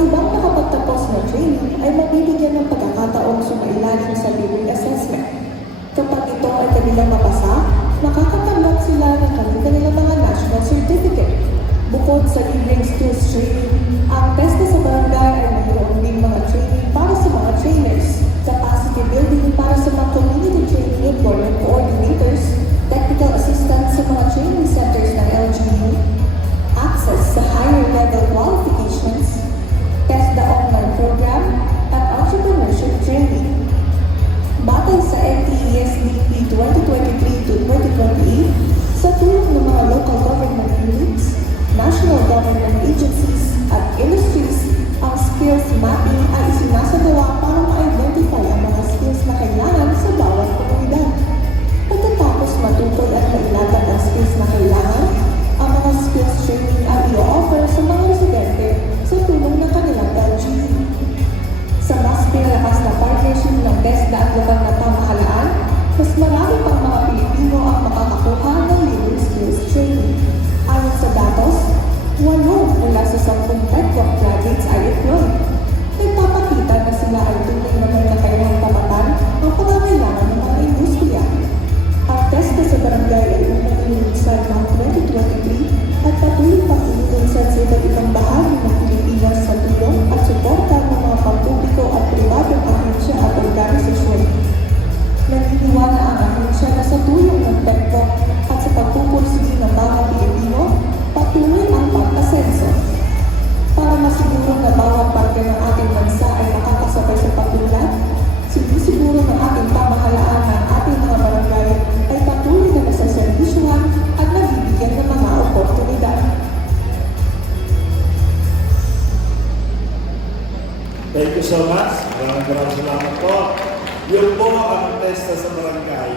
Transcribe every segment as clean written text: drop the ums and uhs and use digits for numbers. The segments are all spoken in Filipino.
ibang nakapagtapos na training ay mabibigyan ng pagkakataong sumailalim sa living assessment. Kapag ito ay kanilang mapasa, nakakatanggap sila ng kanilang mga national certificate. Bukod sa libreng skills training, ang TESDA sa barangay ay mayroon din mga training para sa mga trainers, capacity building para sa mga community training employment coordinators, technical assistance sa mga training centers ng LGU, access sa higher level qualifications, TESDA online program, at entrepreneurship training. Batay sa NTESDP 2023 to 2028, sa tulong ng mga local government units, national government agencies, at industries, ang skills mapping ay isinasagawa para ma-identify ang mga skills na kailangan sa bawat komunidad. Pagkatapos matukoy at mailatag ang skills na kailangan, ang mga skills training ay i-offer sa mga residente sa tulong ng kanilang LGU. Sa mas pinalakas na partnership ng TESDA at lokal na pamahalaan, mas marami pang mga Pilipino ang makakakuha ng living skills training. Ayon sa datos, 8 mula sa 10 TEDWalk graduates ay employed. Nagpapakita na sila ay tunay na may nakayahang tapatan ang pangangailangan ng mga industriya. Ang TESDA sa barangay ay unang inilunsad noong 2023 at patuloy pang inilunsad sa iba't ibang bahagi ng Pilipinas sa tulong at suporta ng mga pampubliko at pribadong ahensya at organisasyon. Naniniwala ang ahensya na sa tulong ng TEDWalk at sa pagpupursige ng mga Pilipino, patuloy ang pag-asenso. Para masiguro na bawat parte ng ating bansa ay makakasabay sa pag-unlad, sinisiguro ng ating pamahalaan na ang ating mga barangay ay patuloy na nasaservisyohan at nabibigyan ng mga oportunidad. Thank you so much. Maraming salamat po. Yun po ang TESDA sa barangay.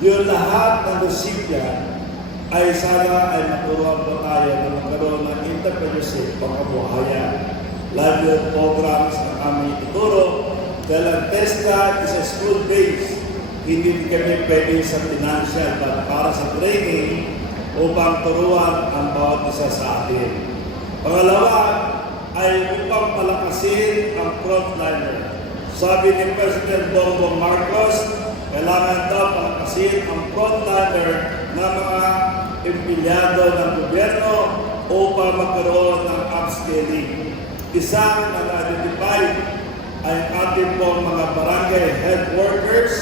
Yung lahat ng recipient ay sana ay maturuan po tayo na magkaroon ng entrepreneurship o kabuhayan. Live programs ang aming ituturo dahil ang TESDA is a school-based. Hindi kami pwede sa financial but para sa training upang turuan ang bawat isa sa atin. Pangalawa ay upang palakasin ang frontliner. Sabi ni President Bongbong Marcos, kailangan daw palakasin ang frontliner ng mga empleyado ng gobyerno upang magkaroon ng upscaling. Isang na na-identify ay ating pong mga barangay health workers,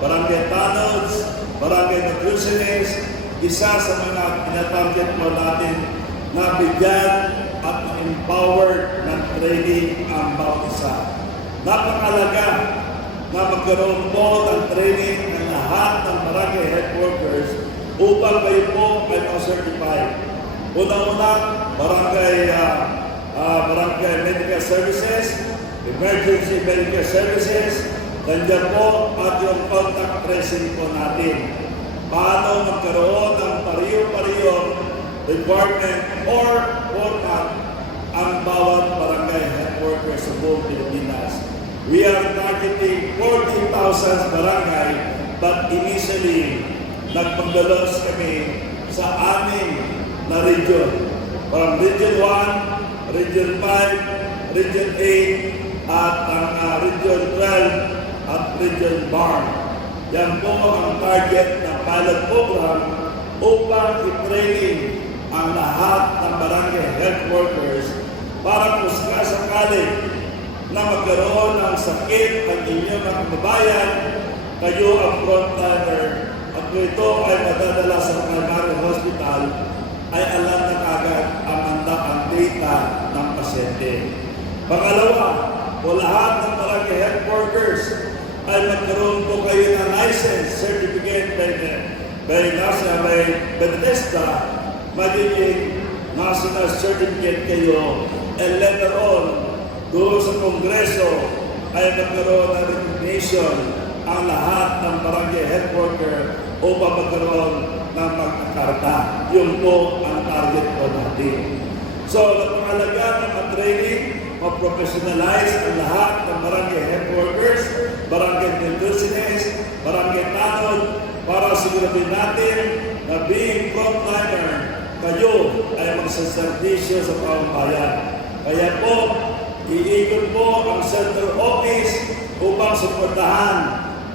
barangay tannods, barangay nutritionists, isa sa mga pinatarget mo natin na bigyan at empower ng training ang bawat isa. Napakalaga na magkaroon po ng training ng lahat ng barangay health workers upang kayo po ay ma-certify. Una-una, barangay medical services, emergency medical services, nandiyan po at yung contact tracing po natin. Paano magkaroon ng pariyo-pariyong requirement or format ang bawat barangay health workers sa buong Pilipinas. We are targeting 40,000 barangay, but initially, nagpagdalos kami sa 6 na region. From Region 1, Region 5, Region 8, at ang Region 12 at Region BARM. Yan po ang target ng pilot program upang i-training ang lahat ng barangay health workers para kung sakali na magkaroon ng sakit ang inyong mga kababayan, kayo ang frontliner at kung ito ay madadala sa primary hospital, ay alam na kagad ang data ng pasyente. Pangalawa, kung lahat ng barangay health workers ay magkaroon po kayo ng license, certificate by TESDA, magiging national certificate kayo, and later on, doon sa Kongreso ay magkaroon ng recognition ang lahat ng barangay health worker upang magkaroon ng magkakarta. Yun po ang target po natin. So, napakalaga ng training, ma-professionalize ang lahat ng barangay health workers, barangay nutritionists, barangay tanod, para siguraduhin natin na being frontliner, kayo ay magsaservisyo sa pamamayan. Kaya po, iikot po ang Central Office upang suportahan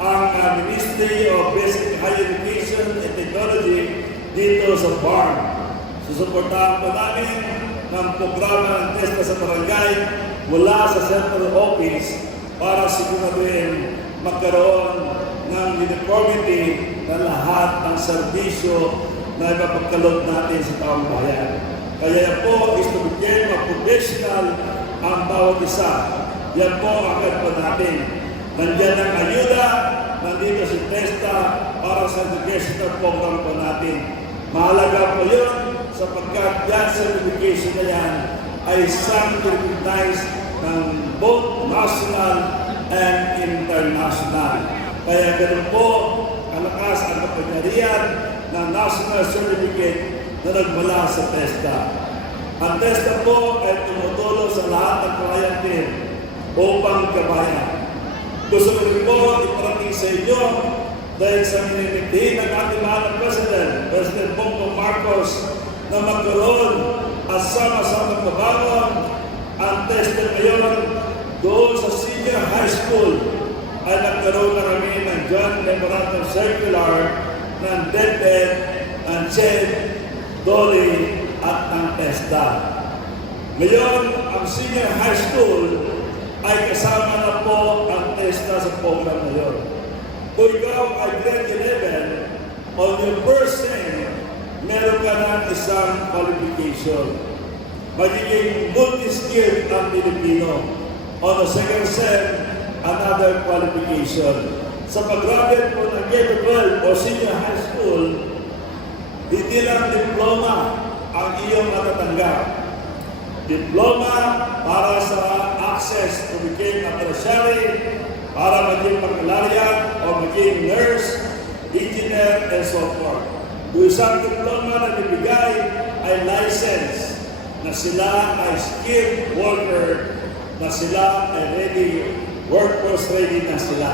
ang Ministry of Basic Higher Education and Technology dito sa farm. Susuportahan po namin ng programa ng TESDA sa barangay mula sa Central Office para siguraduhin magkaroon ng uniformity na lahat ng serbisyo na ipapagkaloob natin sa taong bayan. Kaya po, is to become a professional ang bawat isa. Yan po ang agad po natin. Nandiyan ang ayuda, nandito si TESDA para sa educational program po natin. Mahalaga po yun sapagkat yan certification na yan ay certified ng both national and international. Kaya ganun po ang lakas at kapangyarihan ng national certificate na nagmula sa TESDA. Ang TESDA po ay tumutulong sa lahat ng kliyente upang gabayan. Gusto ko rin po iparating sa inyo dahil sa minimikti ng ating mahal na President Bongbong Marcos, na magkaroon at sama-sama kabangon ang TESDA ngayon doon sa senior high school ay nagkaroon na kami ng Joint Memorandum Circular ng DepEd, ng CHED, DOLE at ng TESDA. Ngayon, ang senior high school ay kasama na po ang TESDA sa program ngayon. Kung ikaw ay grade 11, on your first sem, meron ka ng isang qualification. Magiging multi-skilled ang Pilipino. On the second sem, another qualification. Sa pag-graduate po ng grade 12 o senior high school, hindi lang diploma ang iyong matatanggap. Diploma para sa access to become a tertiary, para maging baccalaureate o maging nurse, engineer, and so forth. Yung isang diploma na bibigay ay license na sila ay skilled worker, na sila ay ready, workforce ready na sila.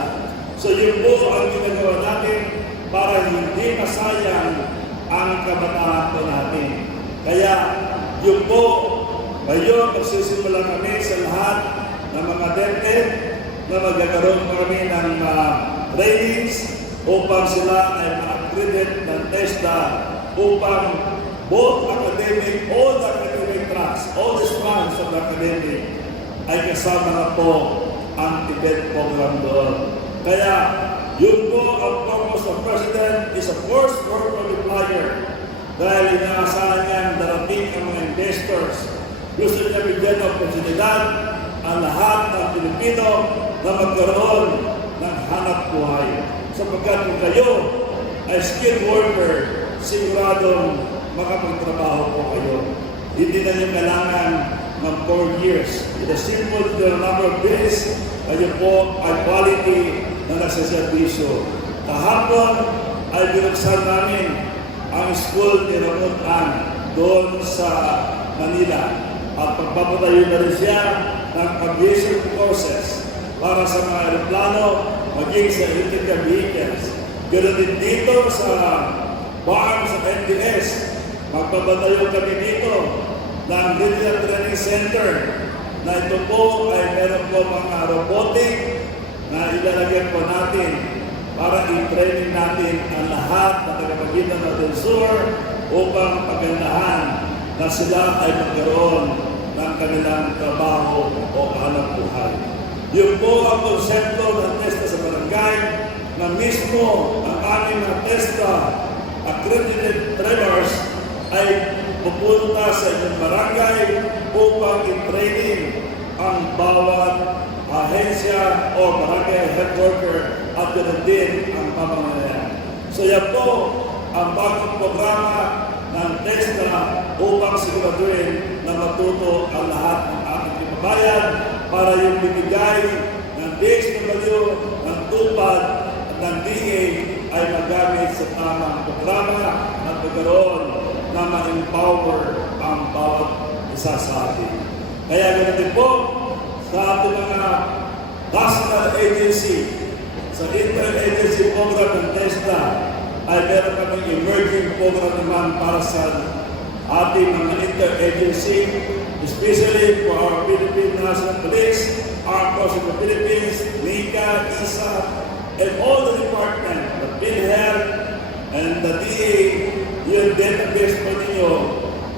So yun po ang ginagawa natin para hindi masayang ang kabataan po natin. Kaya yun po, ngayon magsisimula kami sa lahat ng mga DepEd na magkakaroon kami ng trainings upang sila ay ma-accredit ng TESDA upang both academic, all the academic tracks, all the strands of the academic ay kasama na po ang TESDA program doon. Kaya yun po ang purpose ng President is a force for multiplier dahil inaasahan niyang darating ang mga investors. Gusto niya bigyan ng oportunidad ang lahat ng Pilipino na magkaroon ng hanap buhay. Sapagkat kung kayo ay skilled worker, siguradong makapagtrabaho po kayo. Hindi na niyo kailangan ng 4 years. With a simple number of days, kayo po ay quality na nagsaservisyo. Kahapon ay binuksan namin ang school ni Ramon Ang doon sa Manila. At pagpapatayo na rin siya ng aviation courses para sa mga aeroplano maging sa electrical vehicles. Ganoon din dito sa farm sa NDS. Magpapatayo kami dito ng Digital Training Center na ito po ay meron po mga robotic na ilalagyan po natin para i-training natin ang lahat na tagapagitan ng Densur upang pagandahan na sila ay magkaroon ng kanilang trabaho o hanap buhay. Yun po ang konsepto ng TESDA sa barangay na mismo ang aming mga TESDA accredited trainers ay pupunta sa inyong barangay upang i-training ang bawat ahensya o barangay health worker at ganoon din ang pamamayan. So yan po ang bagong programa ng TESDA upang siguraduhin na matuto ang lahat ng ating kababayan para yung bibigay ng DSW, ng TUPAD at ng DA ay magamit sa tamang programa at magkaroon na ma-empower ang bawat isa sa atin. Kaya ganoon din po sa ating mga national agency, sa interagency program ng TESDA, ay meron kaming emerging program naman para sa ating mga interagency especially for our Philippine National Police, Armed Forces of the Philippines, NICA, ISA, and all the departments, the PhilHealth, and the DA, yung database po ninyo,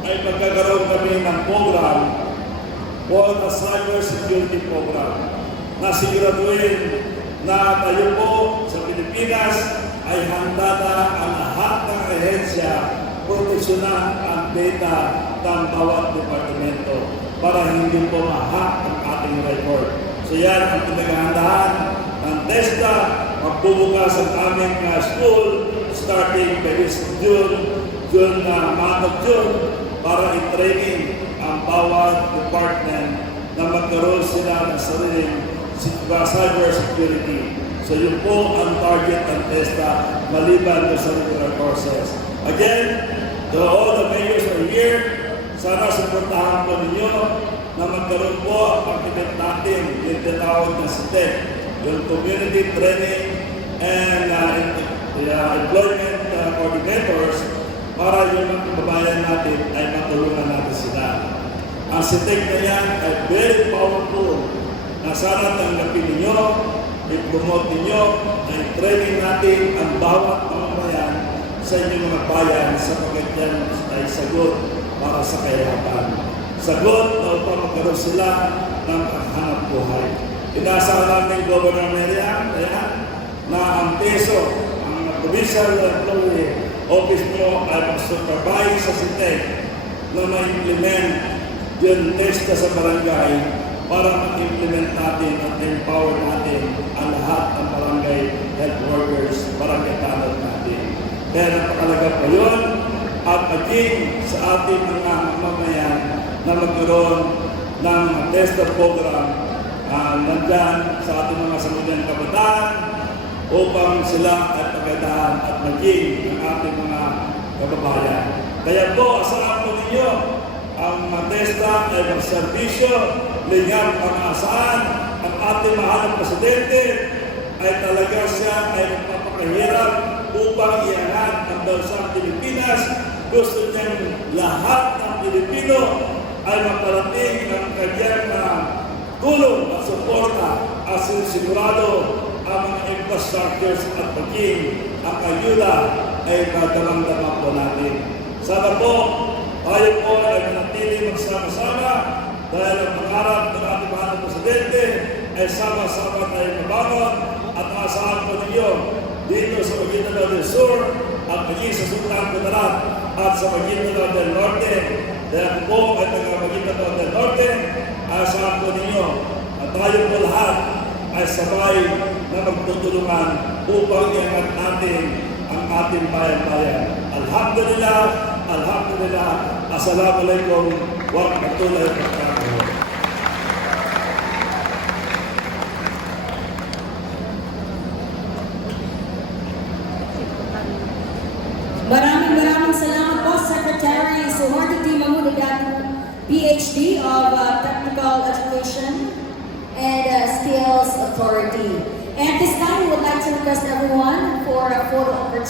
ay magkakaroon kami ng program for the cyber security program na siguraduhin na tayo po sa Pilipinas ay handa na ang lahat ng ahensya proteksyonan ang data ng bawat departamento para hindi po ma-hack ang ating record. So yan ang pinaghahandaan ng TESDA, magbubukas ang aming school starting by this June month of June para i-training ang bawat department na magkaroon sila ng sariling cyber security. So yun po ang target ng TESDA maliban sa regular courses. Again, to all the mayors are here, sana suportahan po ninyo na magkaroon po ang event natin yung tinawag na SITEC, yung Community Training and Employment Coordinators para yung mga kababayan natin ay matulungan natin sila. Ang SITEC na yan ay very powerful na sana tanggapin ninyo, i-promote ninyo, ay training natin ang bawat mamamayan sa inyong mga bayan sapagkat yan ay sagot para sa kahirapan. Sagot na upang magkaroon sila ng hanap buhay. Inaasahan namin Governor Merian na ang peso, ang provincial employee office mo ay mag-supervise sa SITEC na ma-implement yung TESDA sa barangay para ma-implement natin at empower natin ang lahat ng barangay health workers, barangay tanod natin. Kaya napakalaga po yun at maging sa ating mga mamamayan na magkaroon ng TESDA program nandyan sa ating mga samudyang kabataan upang sila ay pagandaan at maging ang ating mga kababayan. Kaya po, asahan po ninyo ang TESDA ay magserbisyo, linyang pang-asahan, ang ating mahal na presidente ay talaga siya ay magpapakahirap upang iangat ang bansang Pilipinas. Gusto niyang lahat ng Pilipino ay maparating ang kanyang tulong at suporta at sigurado ang mga infrastructures at maging ang ayuda ay madamang-damang po natin. Sana po tayo po ay manatili magsama-sama dahil ang pangarap ng ating mahal na presidente ay sama-sama tayo mabangon at maasahan po ninyo dito sa Maguindanao del Sur at maging sa Sultan Kudarat at sa Maguindanao del Norte. Dahil po ay taga Maguindanao del Norte, asahan po ninyo at tayo po lahat ay sabay na magtutulungan upang iangat natin ang ating bayan-bayan. Alhamdulillah, Alhamdulillah, Assalamualaikum warahmatullahi wabarakatuh. Maraming salamat po, Secretary Suharto T. Mamunagatan, PhD of Technical Education and Skills Authority. And this time, we would like to request everyone for a photo opportunity.